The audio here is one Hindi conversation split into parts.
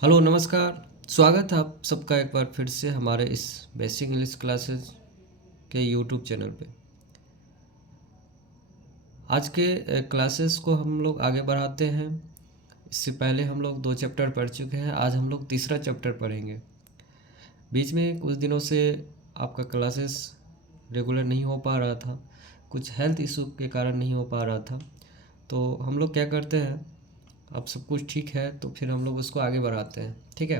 हेलो नमस्कार। स्वागत है आप सबका एक बार फिर से हमारे इस बेसिक इंग्लिश क्लासेस के यूट्यूब चैनल पे। आज के क्लासेस को हम लोग आगे बढ़ाते हैं। इससे पहले हम लोग 2 चैप्टर पढ़ चुके हैं, आज हम लोग तीसरा चैप्टर पढ़ेंगे। बीच में कुछ दिनों से आपका क्लासेस रेगुलर नहीं हो पा रहा था, कुछ हेल्थ इशू के कारण नहीं हो पा रहा था। तो हम लोग क्या करते हैं, अब सब कुछ ठीक है तो फिर हम लोग उसको आगे बढ़ाते हैं। ठीक है,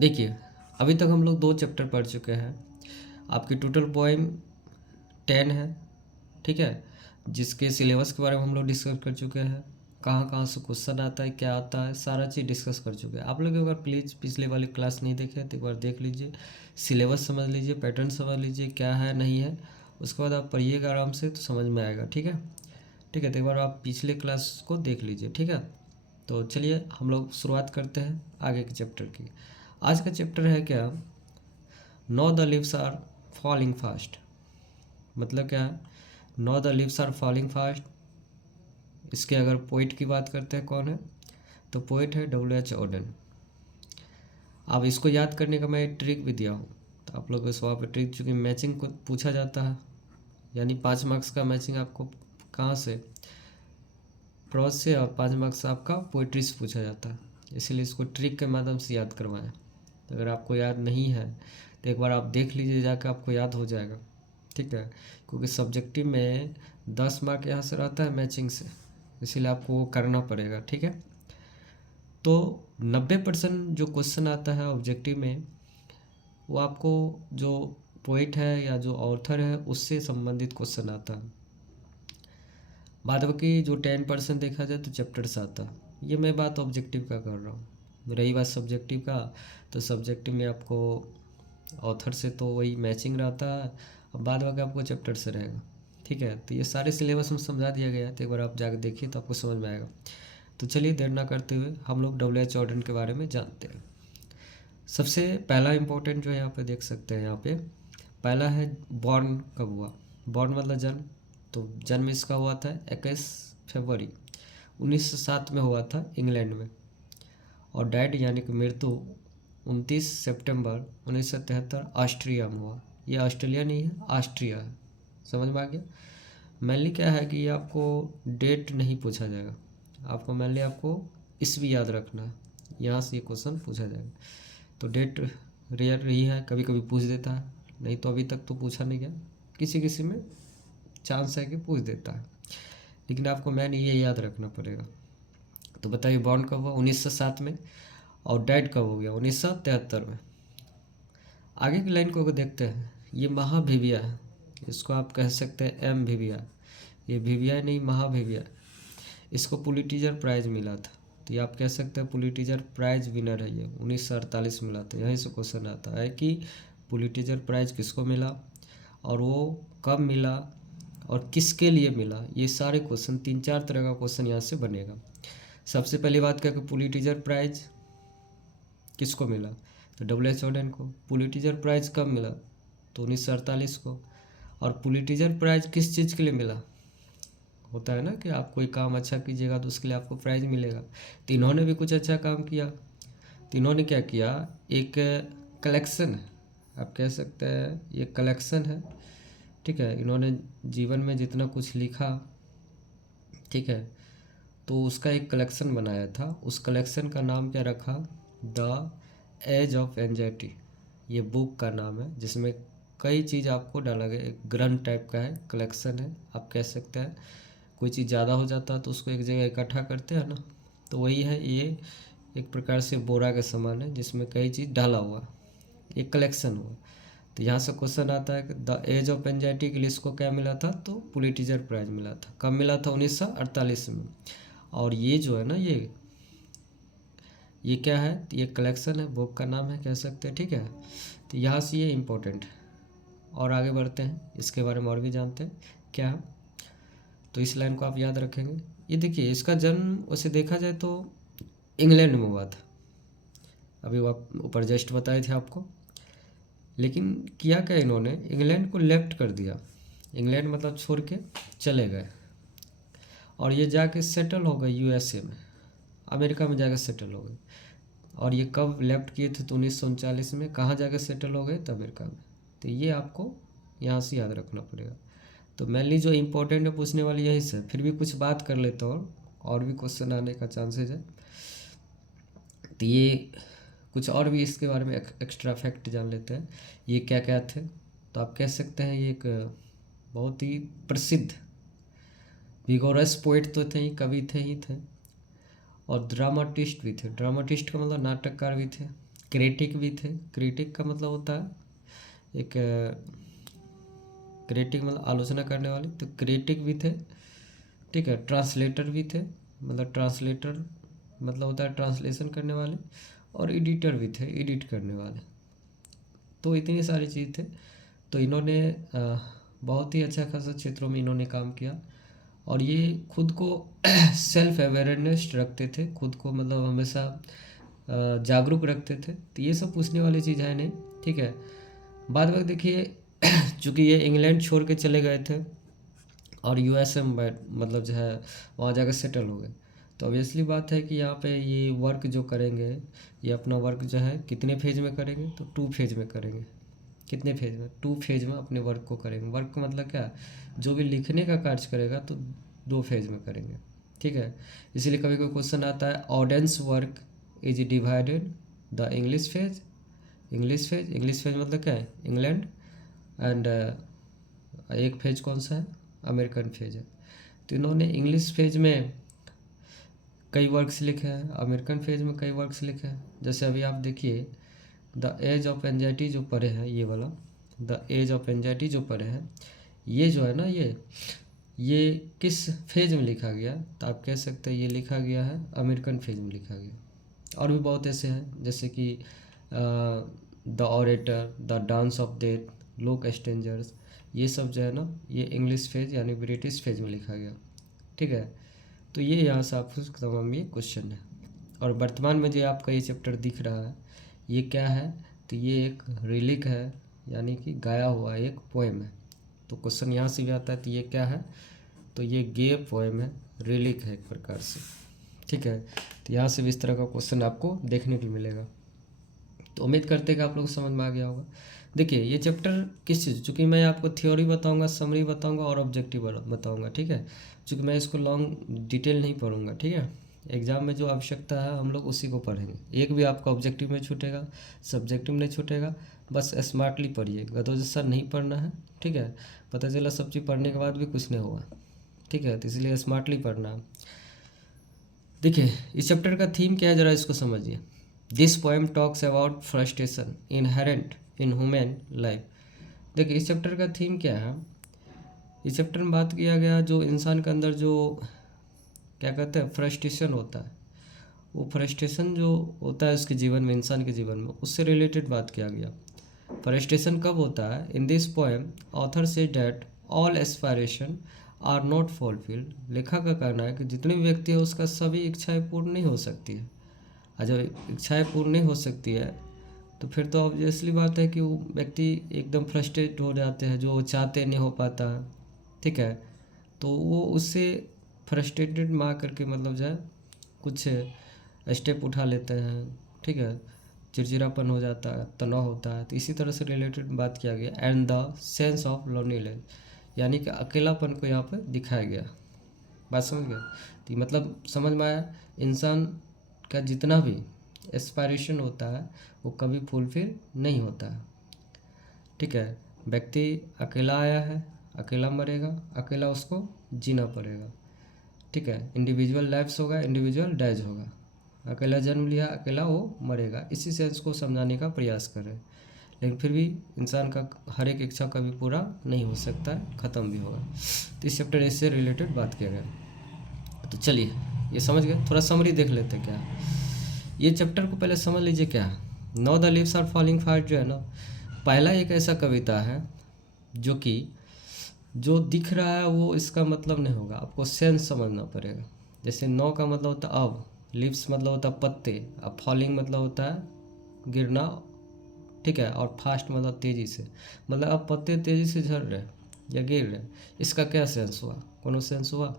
देखिए अभी तक हम लोग 2 चैप्टर पढ़ चुके हैं। आपकी टोटल पोएम 10 है, ठीक है, जिसके सिलेबस के बारे में हम लोग डिस्कस कर चुके हैं। कहाँ कहाँ से क्वेश्चन आता है, क्या आता है, सारा चीज़ डिस्कस कर चुके हैं। आप लोग एक बार प्लीज़ पिछले वाली क्लास नहीं देखे तो एक बार देख लीजिए, सिलेबस समझ लीजिए, पैटर्न समझ लीजिए क्या है नहीं है। उसके बाद आप पढ़िएगा आराम से तो समझ में आएगा। ठीक है, ठीक है, तो एक बार आप पिछले क्लास को देख लीजिए। ठीक है, तो चलिए हम लोग शुरुआत करते हैं आगे के चैप्टर की। आज का चैप्टर है क्या, now the leaves are falling fast. मतलब क्या है, now the leaves are falling fast. इसके अगर पोइट की बात करते हैं कौन है, तो पोइट है W.H. ऑडेन। अब इसको याद करने का मैं एक ट्रिक भी दिया हूँ, तो आप लोग इस वहाँ पे ट्रिक, चूँकि मैचिंग को पूछा जाता है, यानी 5 मार्क्स का मैचिंग आपको कहाँ से, प्रोज से, और 5 मार्क्स आपका पोइट्री से पूछा जाता है, इसीलिए इसको ट्रिक के माध्यम से याद करवाएं। तो अगर आपको याद नहीं है तो एक बार आप देख लीजिए जाकर, आपको याद हो जाएगा। ठीक है, क्योंकि सब्जेक्टिव में 10 मार्क यहाँ से रहता है मैचिंग से, इसीलिए आपको वो करना पड़ेगा। ठीक है, तो 90% जो क्वेश्चन आता है ऑब्जेक्टिव में, वो आपको जो पोइट है या जो ऑथर है उससे संबंधित क्वेश्चन आता है। बाद बाकी जो 10% देखा जाए तो चैप्टर से आता है। ये मैं बात ऑब्जेक्टिव का कर रहा हूँ। रही बात सब्जेक्टिव का, तो सब्जेक्टिव में आपको ऑथर से तो वही मैचिंग रहता है, अब बाद बाकी आपको चैप्टर से रहेगा। ठीक है, तो ये सारे सिलेबस में समझा दिया गया है, तो एक बार आप जाकर देखिए तो आपको समझ में आएगा। तो चलिए देर ना करते हुए हम लोग W.H. ऑडेन के बारे में जानते हैं। सबसे पहला इम्पोर्टेंट जो है यहाँ पे देख सकते हैं, यहाँ पे पहला है बॉर्न कब हुआ। बॉर्न मतलब जन्म, तो जन्म इसका हुआ था 21 फरवरी 1907 में हुआ था इंग्लैंड में। और डैड यानी कि मृत्यु 29 सितंबर 1973 ऑस्ट्रिया में हुआ। ये ऑस्ट्रेलिया नहीं है, ऑस्ट्रिया है। समझ में आ गया। मेनली क्या है कि ये आपको डेट नहीं पूछा जाएगा, आपको मेनली आपको ईस्वी याद रखना है, यहाँ से ये क्वेश्चन पूछा जाएगा। तो डेट रेयर रही है, कभी कभी पूछ देता है, नहीं तो अभी तक तो पूछा नहीं गया, किसी किसी में चांस है कि पूछ देता है, लेकिन आपको मैन ये याद रखना पड़ेगा। तो बताइए बॉर्न कब हुआ 1907 में, और डेड कब हो गया 1973 में। आगे की लाइन को अगर देखते हैं, ये महाभिविया है, इसको आप कह सकते हैं एम भिविया। ये भिविया नहीं, महाभिविया। इसको पुलिटिजर प्राइज मिला था, तो ये आप कह सकते हैं पुलिटिजर प्राइज विनर है। ये 1948 मिला था। यहीं से क्वेश्चन आता है कि पुलिटिजर प्राइज किसको मिला और वो कब मिला और किसके लिए मिला। ये सारे क्वेश्चन 3-4 तरह का क्वेश्चन यहाँ से बनेगा। सबसे पहली बात क्या कि पुलिटिजर प्राइज किसको मिला, तो W.H. ऑडेन को। पुलिटिजर प्राइज कब मिला, तो 1948 को। और पुलिटिजर प्राइज किस चीज़ के लिए मिला, होता है ना कि आप कोई काम अच्छा कीजिएगा तो उसके लिए आपको प्राइज मिलेगा। तो इन्होंने भी कुछ अच्छा काम किया, तो इन्होंने क्या किया, एक कलेक्शन है, आप कह सकते हैं ये कलेक्शन है। ठीक है, इन्होंने जीवन में जितना कुछ लिखा, ठीक है, तो उसका एक कलेक्शन बनाया था। उस कलेक्शन का नाम क्या रखा, द एज ऑफ एंजाइटी। ये बुक का नाम है, जिसमें कई चीज़ आपको डाला गया, एक ग्रंथ टाइप का है, कलेक्शन है आप कह सकते हैं। कोई चीज़ ज़्यादा हो जाता है तो उसको एक जगह इकट्ठा करते हैं ना, तो वही है। ये एक प्रकार से बोरा का सामान है जिसमें कई चीज़ डाला हुआ, एक कलेक्शन हुआ। तो यहाँ से क्वेश्चन आता है कि द एज ऑफ एंजाइटी के लिए इसको क्या मिला था, तो पुलिटिजर प्राइज मिला था। कब मिला था, 1948 में। और ये जो है ना, ये क्या है, तो ये कलेक्शन है, बुक का नाम है कह सकते हैं। ठीक है, तो यहाँ से ये इम्पोर्टेंट है। और आगे बढ़ते हैं, इसके बारे में और भी जानते हैं क्या, तो इस लाइन को आप याद रखेंगे। ये देखिए, इसका जन्म वैसे देखा जाए तो इंग्लैंड में हुआ था, अभी वो आप ऊपर जस्ट बताए थे आपको। लेकिन किया क्या, इन्होंने इंग्लैंड को लेफ्ट कर दिया, इंग्लैंड मतलब छोड़ के चले गए, और ये जाके सेटल हो गए USA में। अमेरिका में जाकर सेटल हो गए। और ये कब लेफ्ट किए थे? तो 1939 में। कहाँ जाकर सेटल हो गए? तो अमेरिका में। तो ये आपको यहाँ से याद रखना पड़ेगा। तो मेनली जो इम्पोर्टेंट है पूछने वाली यही से, फिर भी कुछ बात कर लेता हूँ और भी क्वेश्चन आने का चांसेज है। तो ये कुछ और भी इसके बारे में एक्स्ट्रा फैक्ट जान लेते हैं, ये क्या क्या थे। तो आप कह सकते हैं ये एक बहुत ही प्रसिद्ध विगोरस पोइट तो थे ही, कवि थे ही थे, और ड्रामाटिस्ट भी थे। ड्रामाटिस्ट का मतलब नाटककार भी थे, क्रिटिक भी थे। क्रिटिक का मतलब होता है एक क्रिटिक मतलब आलोचना करने वाले, तो क्रिटिक भी थे, ठीक है। ट्रांसलेटर भी थे, मतलब ट्रांसलेटर मतलब होता है ट्रांसलेशन करने वाले, और एडिटर भी थे, एडिट करने वाले। तो इतनी सारी चीज़ थे। तो इन्होंने बहुत ही अच्छा खासा क्षेत्रों में इन्होंने काम किया, और ये खुद को सेल्फ अवेयरनेस रखते थे, खुद को मतलब हमेशा जागरूक रखते थे। तो ये सब पूछने वाली चीज़ है नहीं, ठीक है। बाद में देखिए चूँकि ये इंग्लैंड छोड़ के चले गए थे और यूएसए में मतलब जो है वहाँ जाकर सेटल हो गए, तो ऑब्वियसली बात है कि यहाँ पे ये वर्क जो करेंगे, ये अपना वर्क जो है कितने फेज में करेंगे? तो 2 फेज में करेंगे। कितने फेज में? 2 फेज में अपने वर्क को करेंगे। वर्क का मतलब क्या? जो भी लिखने का कार्य करेगा तो 2 फेज में करेंगे, ठीक है। इसीलिए कभी कोई क्वेश्चन आता है, audience work is divided the English phase. English phase मतलब क्या है? इंग्लैंड। एंड एक फेज कौन सा है? अमेरिकन फेज है। तो इन्होंने इंग्लिश फेज में कई वर्क्स लिखे हैं, अमेरिकन फेज में कई वर्क्स लिखे हैं। जैसे अभी आप देखिए द एज ऑफ एंजाइटी जो पढ़े हैं, ये वाला द एज ऑफ एंजाइटी जो पढ़े हैं, ये जो है ना, ये किस फेज में लिखा गया? तो आप कह सकते हैं ये लिखा गया है अमेरिकन फेज में लिखा गया। और भी बहुत ऐसे हैं, जैसे कि the orator, the dance of death, look strangers, ये सब जो है ना, ये इंग्लिश फेज यानी ब्रिटिश फेज में लिखा गया, ठीक है। तो ये यहाँ से आपको तमाम ये क्वेश्चन है। और वर्तमान में जो आपका ये चैप्टर दिख रहा है, ये क्या है? तो ये एक रिलिक है, यानी कि गाया हुआ एक पोएम है। तो क्वेश्चन यहाँ से भी आता है, तो ये क्या है? तो ये गे पोएम है, रिलिक है एक प्रकार से, ठीक है। तो यहाँ से भी इस तरह का क्वेश्चन आपको देखने को मिलेगा। तो उम्मीद करते हैं कि आप लोग को समझ में आ गया होगा। देखिए ये चैप्टर किस चीज़, चूँकि मैं आपको थ्योरी बताऊंगा, समरी बताऊंगा और ऑब्जेक्टिव बताऊंगा, ठीक है। चूँकि मैं इसको लॉन्ग डिटेल नहीं पढ़ूंगा, ठीक है। एग्जाम में जो आवश्यकता है हम लोग उसी को पढ़ेंगे। एक भी आपका ऑब्जेक्टिव में छूटेगा, सब्जेक्टिव नहीं छूटेगा। बस स्मार्टली पढ़िए, गदोजसा नहीं पढ़ना है, ठीक है। पता चला सब चीज़ पढ़ने के बाद भी कुछ नहीं हुआ, ठीक है। तो इसलिए स्मार्टली पढ़ना है। देखिए इस चैप्टर का थीम क्या है, ज़रा इसको समझिए। This poem talks about frustration inherent in human life. देखिए इस चैप्टर का थीम क्या है? इस चैप्टर में बात किया गया जो इंसान के अंदर जो क्या कहते हैं फ्रस्ट्रेशन होता है, वो फ्रस्ट्रेशन जो होता है उसके जीवन में, इंसान के जीवन में, उससे रिलेटेड बात किया गया। फ्रस्ट्रेशन कब होता है? In this poem author says that all aspiration are not fulfilled. लेखक का कहना है कि जितने भी व्यक्ति है उसका सभी इच्छाएं पूर्ण नहीं हो सकती है। और जब इच्छाएं पूर्ण नहीं हो सकती है तो फिर तो ऑब्वियसली बात है कि वो व्यक्ति एकदम फ्रस्ट्रेट हो जाते हैं, जो चाहते नहीं हो पाता, ठीक है। तो वो उससे फ्रस्ट्रेटेड में करके मतलब जो है कुछ स्टेप उठा लेते हैं, ठीक है। चिड़चिड़ापन हो जाता है, तनाव होता है। तो इसी तरह से रिलेटेड बात किया गया। And the sense of loneliness, यानी कि अकेलापन को यहाँ पर दिखाया गया। बात समझ गए? तो मतलब समझ में आया, इंसान का जितना भी एस्पायरेशन होता है वो कभी फुलफिल नहीं होता है, ठीक है। व्यक्ति अकेला आया है, अकेला मरेगा, अकेला उसको जीना पड़ेगा, ठीक है। इंडिविजुअल लाइफ्स होगा, इंडिविजुअल डेज होगा। अकेला जन्म लिया, अकेला वो मरेगा। इसी सेंस को समझाने का प्रयास कर रहे हैं। लेकिन फिर भी इंसान का हर एक इच्छा कभी पूरा नहीं हो सकता है, ख़त्म भी होगा। तो इस चैप्टर इससे रिलेटेड बात किया गया। तो चलिए ये समझ गए, थोड़ा समरी देख लेते हैं क्या। ये चैप्टर को पहले समझ लीजिए क्या है। Now the leaves are falling fast जो है ना, पहला एक ऐसा कविता है जो कि जो दिख रहा है वो इसका मतलब नहीं होगा, आपको सेंस समझना पड़ेगा। जैसे नौ का मतलब होता है अब, लीव्स मतलब होता है पत्ते, अब फॉलिंग मतलब होता है गिरना, ठीक है। और फास्ट मतलब तेज़ी से, मतलब अब पत्ते तेज़ी से झड़ रहे या गिर रहे। इसका क्या सेंस हुआ? कोनो सेंस हुआ?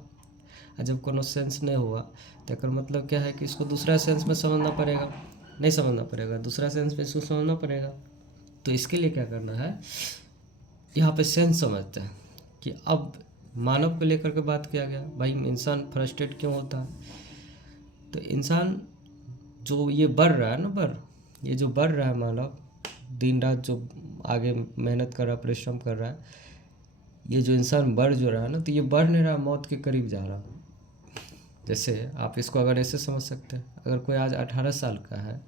और जब कोनो सेंस नहीं हुआ तो एकर मतलब क्या है कि इसको दूसरा सेंस में समझना पड़ेगा, नहीं समझना पड़ेगा, दूसरा सेंस में इसको समझना पड़ेगा। तो इसके लिए क्या करना है, यहाँ पे सेंस समझते हैं कि अब मानव को लेकर के बात किया गया, भाई इंसान फ्रस्ट्रेट क्यों होता है। तो इंसान जो ये बढ़ रहा है ना, ये जो बढ़ रहा है मानव, दिन रात जो आगे मेहनत कर रहा है, परिश्रम कर रहा है, ये जो इंसान बढ़ जो रहा है ना, तो ये बढ़ नहीं रहा, मौत के करीब जा रहा। जैसे आप इसको अगर ऐसे समझ सकते हैं, अगर कोई आज 18 साल का है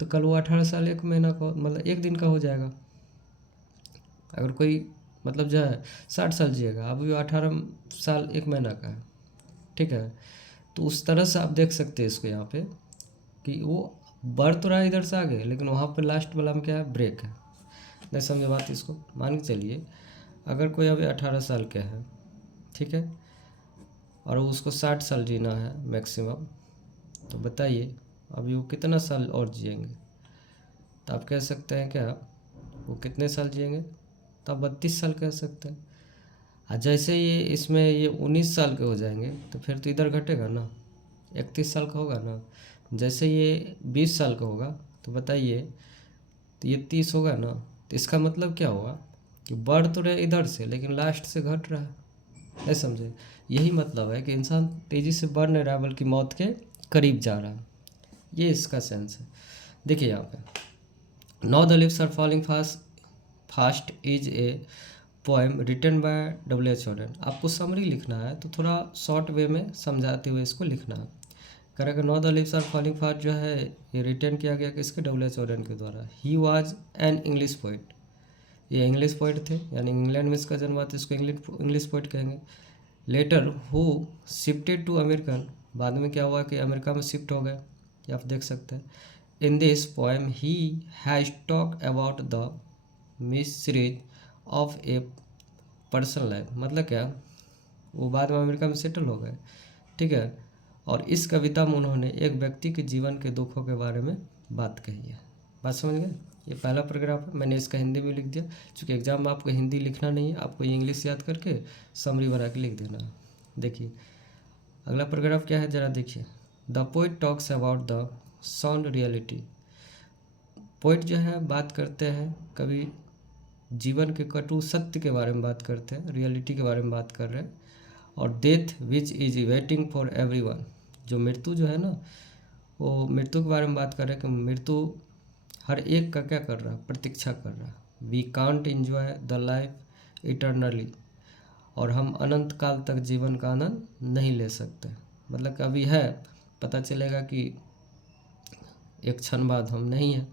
तो कल वो 18 साल 1 महीना का मतलब 1 दिन का हो जाएगा। अगर कोई मतलब जो है 60 साल जिएगा, अभी वो 18 साल 1 महीना का है, ठीक है। तो उस तरह से आप देख सकते हैं इसको यहाँ पे कि वो बढ़ तो रहा है इधर से आगे, लेकिन वहाँ पर लास्ट वाला में क्या है, ब्रेक है। नहीं समझे बात, इसको मान के चलिए अगर कोई अभी 18 साल का है, ठीक है, और उसको 60 साल जीना है मैक्सिमम, तो बताइए अभी वो कितना साल और जिएंगे। तो आप कह सकते हैं क्या, वो कितने साल जिएंगे, तो आप 32 साल कह सकते हैं। और जैसे ये इसमें ये 19 साल के हो जाएंगे तो फिर तो इधर घटेगा ना, 31 साल का होगा ना। जैसे ये 20 साल का होगा तो बताइए, तो ये 30 होगा ना। तो इसका मतलब क्या हुआ कि बढ़ तो रहे इधर से, लेकिन लास्ट से घट रहा है, नहीं समझे। यही मतलब है कि इंसान तेज़ी से बढ़ नहीं रहा बल्कि मौत के करीब जा रहा है, ये इसका सेंस है। देखिए यहाँ पे now the leaves are falling fast is a poem written by W.H. Auden. आपको समरी लिखना है तो थोड़ा शॉर्ट वे में समझाते हुए इसको लिखना है। करेगा now the leaves are falling fast जो है ये रिटन किया गया किसके, W.H. ऑर्डन के द्वारा। He was an English poet, ये इंग्लिश पोइट थे, यानी इंग्लैंड में इसका जन्म हुआ था, इसको इंग्लिश पोइट कहेंगे। Later who shifted to American, बाद में क्या हुआ कि अमेरिका में शिफ्ट हो गए, ये आप देख सकते हैं। इन this poem he has talk about the mysteries of A personal life, मतलब क्या, वो बाद में अमेरिका में सेटल हो गए, ठीक है। और इस कविता में उन्होंने एक व्यक्ति के जीवन के दुखों के बारे में बात कही है। बात समझ गए, ये पहला पैराग्राफ है, मैंने इसका हिंदी में लिख दिया, क्योंकि एग्जाम में आपको हिंदी लिखना नहीं है, आपको इंग्लिश याद करके समरी बना के लिख देना है। देखिए अगला पैराग्राफ क्या है, ज़रा देखिए। The poet talks about the sound reality. Poet जो है बात करते हैं, कभी जीवन के कटु सत्य के बारे में बात करते हैं, रियलिटी के बारे में बात कर रहे हैं। और death which is waiting for everyone, जो मृत्यु जो है ना, वो मृत्यु के बारे में बात कर रहे हैं कि मृत्यु हर एक का क्या कर रहा है, प्रतीक्षा कर रहा है। We can't enjoy the life eternally, और हम अनंत काल तक जीवन का आनंद नहीं ले सकते। मतलब कि अभी है, पता चलेगा कि एक क्षण बाद हम नहीं हैं,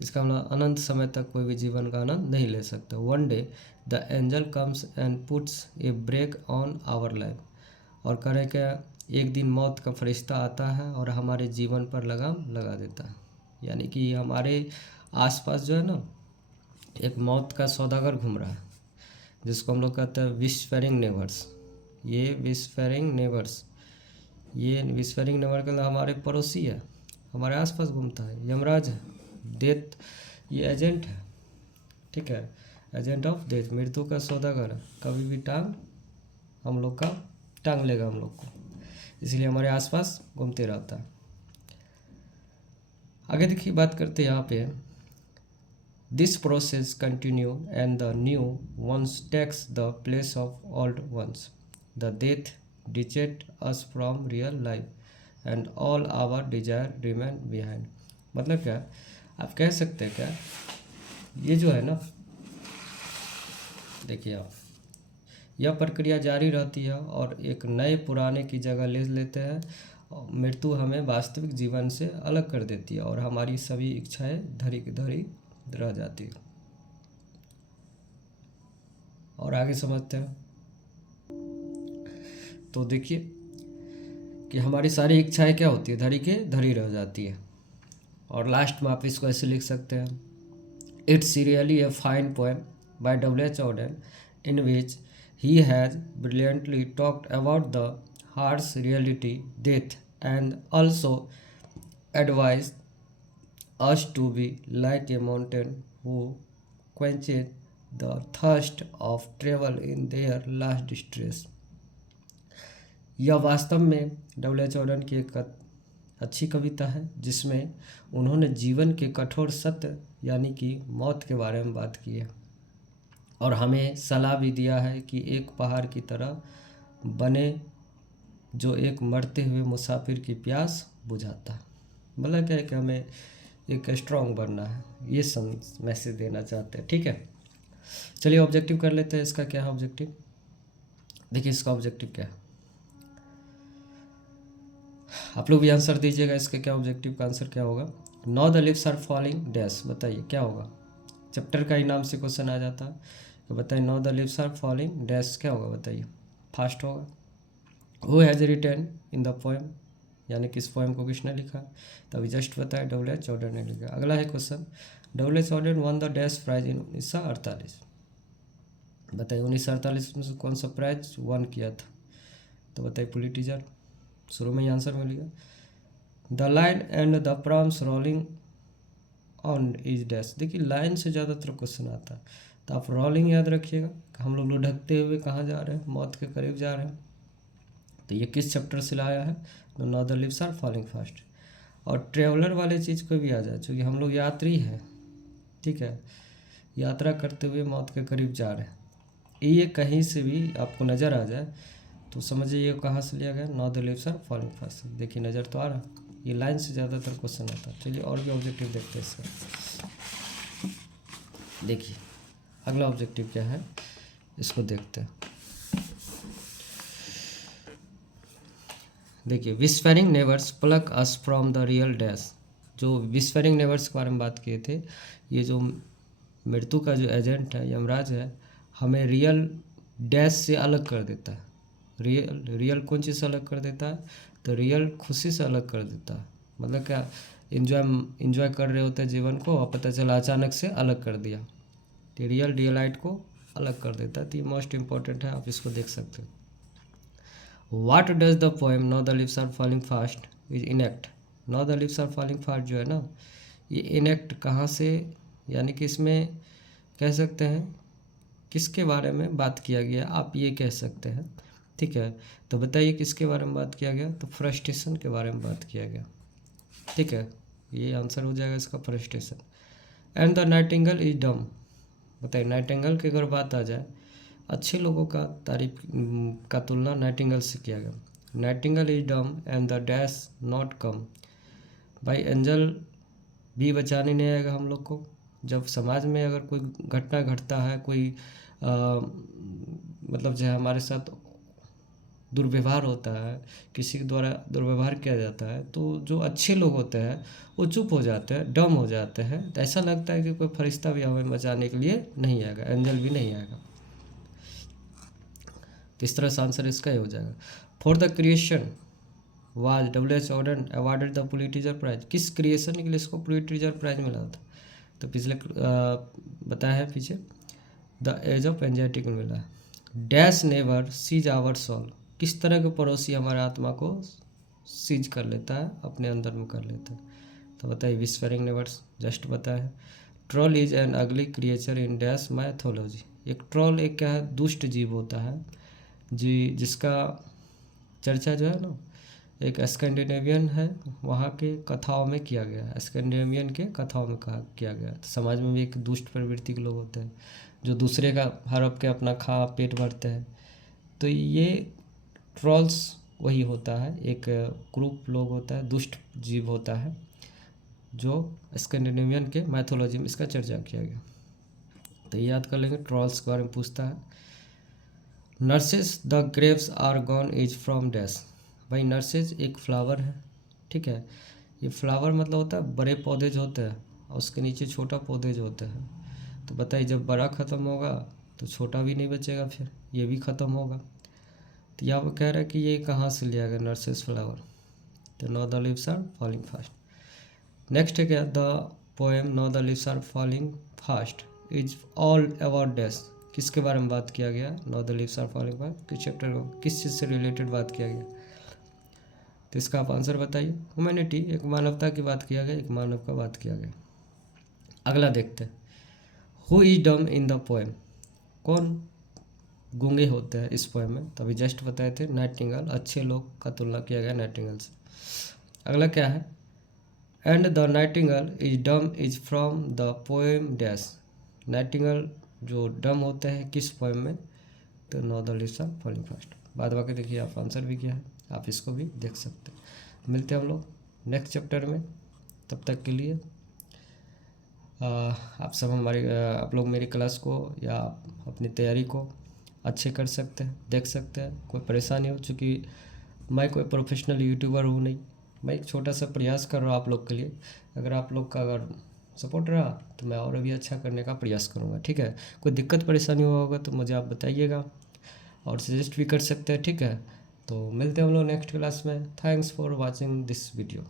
इसका मतलब अनंत समय तक कोई भी जीवन का आनंद नहीं ले सकता। One day the angel comes and puts a break on our life, और करे क्या, एक दिन मौत का फरिश्ता आता है और हमारे जीवन पर लगाम लगा देता है। यानी कि हमारे आसपास जो है ना, एक मौत का सौदागर घूम रहा है, जिसको हम लोग कहते हैं विशफेरिंग नेबर्स। ये विशफेरिंग नेबर्स, ये विशफेरिंग नेबर के हमारे पड़ोसी है, हमारे आसपास घूमता है, यमराज है। डेथ ये एजेंट है, ठीक है, एजेंट ऑफ डेथ, मृत्यु का सौदागर है, कभी भी हम लोग का टांग लेगा हम लोग को, इसलिए हमारे आसपास घूमते रहता है। आगे देखिए बात करते हैं यहाँ पे, this process continue and the new ones takes the place of old ones, the death detach us from real life and all our desire remain behind. मतलब क्या, आप कह सकते हैं क्या, ये जो है ना, देखिए आप, यह प्रक्रिया जारी रहती है और एक नए पुराने की जगह ले लेते हैं। मृत्यु हमें वास्तविक जीवन से अलग कर देती है और हमारी सभी इच्छाएं धरी की धरी रह जाती है। और आगे समझते हैं, तो देखिए कि हमारी सारी इच्छाएं क्या होती है, धरी के धरी रह जाती है। और लास्ट में आप इसको ऐसे लिख सकते हैं, it's really a fine poem by W.H. Auden in which he has brilliantly talked about the harsh reality death and also advised us to be like a mountain who quenches the thirst of travel in their last distress। यह वास्तव में W.H. ऑर्डन की एक अच्छी कविता है जिसमें उन्होंने जीवन के कठोर सत्य यानी कि मौत के बारे में बात की है और हमें सलाह भी दिया है कि एक पहाड़ की तरह बने जो एक मरते हुए मुसाफिर की प्यास बुझाता है। मतलब क्या है कि हमें एक स्ट्रांग बनना है, ये मैसेज देना चाहते हैं। ठीक है, चलिए ऑब्जेक्टिव कर लेते हैं। इसका क्या है ऑब्जेक्टिव? देखिए इसका ऑब्जेक्टिव क्या है, आप लोग भी आंसर दीजिएगा। इसका क्या ऑब्जेक्टिव का आंसर क्या होगा? Now the leaves are falling dash, बताइए क्या होगा? चैप्टर का ही नाम से क्वेश्चन आ जाता है तो बताइए now the leaves are falling dash क्या होगा? बताइए, फास्ट होगा। Who has written in the poem, यानी कि इस पोएम को किसने लिखा? तो अभी जस्ट बताया W.H. ऑर्डन ने लिखा। अगला है question, W.H. Auden won the dash prize in 1948, बताइए 1948 में से कौन सा प्राइज वन किया था? तो बताइए पुलिटिजर, शुरू में ही आंसर मिल गया। The line and the proms rolling on is dash, देखिए लाइन से ज़्यादातर क्वेश्चन आता है तो आप रोलिंग याद रखिएगा। हम लोग लुढ़कते हुए कहाँ जा रहे हैं? मौत के करीब जा रहे हैं। तो ये किस चैप्टर से लाया है? Now the leaves are falling fast. और ट्रेवलर वाले चीज़ को भी आ जाए, चूँकि हम लोग यात्री हैं, ठीक है, यात्रा करते हुए मौत के करीब जा रहे हैं। ये कहीं से भी आपको नज़र आ जाए तो समझिए ये कहाँ से लिया गया? Now the leaves are falling fast. देखिए नज़र तो आ रहा, ये लाइन से ज़्यादातर क्वेश्चन आता है। चलिए और भी ऑब्जेक्टिव देखते हैं इसका। देखिए अगला ऑब्जेक्टिव क्या है, इसको देखते हैं। देखिए whispering nerves pluck us from the real dash, जो विस्फेरिंग नेवर्स के बारे में बात किए थे, ये जो मृत्यु का जो एजेंट है यमराज है, हमें रियल डैश से अलग कर देता है। रियल कौन चीज़ से अलग कर देता है? तो रियल खुशी से अलग कर देता है। मतलब क्या, इन्जॉय कर रहे होते हैं जीवन को और पता चला अचानक से अलग कर दिया, तो रियल डिलाइट को अलग कर देता है। तो ये मोस्ट इंपॉर्टेंट है, आप इसको देख सकते हो। What does the poem now the leaves are falling fast is enact, now the leaves are falling fast जो है ना, ये इनेक्ट कहाँ से, यानी कि इसमें कह सकते हैं किसके बारे में बात किया गया, आप ये कह सकते हैं। ठीक है, तो बताइए किसके बारे में बात किया गया? तो फ्रस्ट्रेशन के बारे में बात किया गया। ठीक है, ये आंसर हो जाएगा इसका, frustration. And the Nightingale is dumb, बताइए नाइटिंगेल की अगर बात आ जाए, अच्छे लोगों का तारीफ का तुलना नाइटिंगेल से किया गया। Nightingale is dumb and the dash not come, भाई एंजल भी बचाने नहीं आएगा हम लोग को। जब समाज में अगर कोई घटना घटता है, कोई मतलब जो है हमारे साथ दुर्व्यवहार होता है, किसी के द्वारा दुर्व्यवहार किया जाता है, तो जो अच्छे लोग होते हैं वो चुप हो जाते हैं, डम हो जाते हैं। तो ऐसा लगता है कि कोई फरिश्ता भी हमें बचाने के लिए नहीं आएगा, एंजल भी नहीं आएगा। तो इस तरह से आंसर इसका ही हो जाएगा। For the creation was W.H. Auden awarded the Pulitzer prize, किस क्रिएशन के लिए इसको पुलिटिजर प्राइज मिला था? तो पिछले बताया है पीछे, द एज ऑफ एंजाइटी को मिला है। Dash never seize our soul, किस तरह के पड़ोसी हमारे आत्मा को सीज कर लेता है, अपने अंदर में कर लेता है? तो बताइए विस्फेरिंग नेवर्स, जस्ट बताया है। Troll is an ugly creature in dash mythology, एक ट्रोल एक क्या है, दुष्ट जीव होता है जी, जिसका चर्चा जो है ना एक स्कैंडिनेवियन है वहाँ के कथाओं में किया गया है, स्कैंडिनेवियन के कथाओं में किया गया है। तो समाज में भी एक दुष्ट प्रवृत्ति के लोग होते हैं जो दूसरे का हड़प के अपना खा पेट भरते हैं। तो ये ट्रॉल्स वही होता है, एक ग्रुप लोग होता है, दुष्ट जीव होता है जो स्कैंडिनेवियन के मैथोलॉजी में इसका चर्चा किया गया। तो याद कर लेंगे, ट्रॉल्स के बारे में पूछता है। Nurses the graves are gone is from dash, भाई नर्सेज एक फ्लावर है, ठीक है, ये फ्लावर मतलब होता है बड़े पौधे जो होते हैं और उसके नीचे छोटा पौधे जो होते हैं। तो बताइए जब बड़ा ख़त्म होगा तो छोटा भी नहीं बचेगा, फिर ये भी ख़त्म होगा। तो यहाँ पर कह रहा है कि ये कहाँ से लिया गया नर्सेज फ्लावर, तो now the leaves are falling fast. Next है क्या, the poem now the leaves are falling fast is all about dash, किसके बारे में बात किया गया? Now the leaves are falling fast, किस चैप्टर को, किस चीज़ से रिलेटेड बात किया गया? तो इसका आप आंसर बताइए। ह्यूमैनिटी, एक मानवता की बात किया गया, एक मानव का बात किया गया। अगला देखते हैं, who is dumb in the poem, कौन गूंगे होते हैं इस पोएम में, तभी जस्ट बताए थे नाइटिंगेल अच्छे लोग का तुलना किया गया नाइटिंगेल से। अगला क्या है, and the Nightingale is dumb is from the poem dash. Nightingale जो डम होते हैं किस पोएम में, तो know the Lisa falling fast. बाद बाकी देखिए आप आंसर भी किया है, आप इसको भी देख सकते हैं। मिलते हैं हम लोग नेक्स्ट चैप्टर में, तब तक के लिए आप सब आप लोग मेरी क्लास को या अपनी तैयारी को अच्छे कर सकते हैं, देख सकते हैं। कोई परेशानी हो, चूँकि मैं कोई प्रोफेशनल यूट्यूबर हूँ नहीं, मैं एक छोटा सा प्रयास कर रहा हूँ आप लोग के लिए। अगर आप लोग का अगर सपोर्ट रहा तो मैं और भी अच्छा करने का प्रयास करूँगा, ठीक है। कोई दिक्कत परेशानी हुआ होगा तो मुझे आप बताइएगा और सजेस्ट भी कर सकते हैं, ठीक है। तो मिलते हैं हम लोग नेक्स्ट क्लास में। Thanks for watching this video.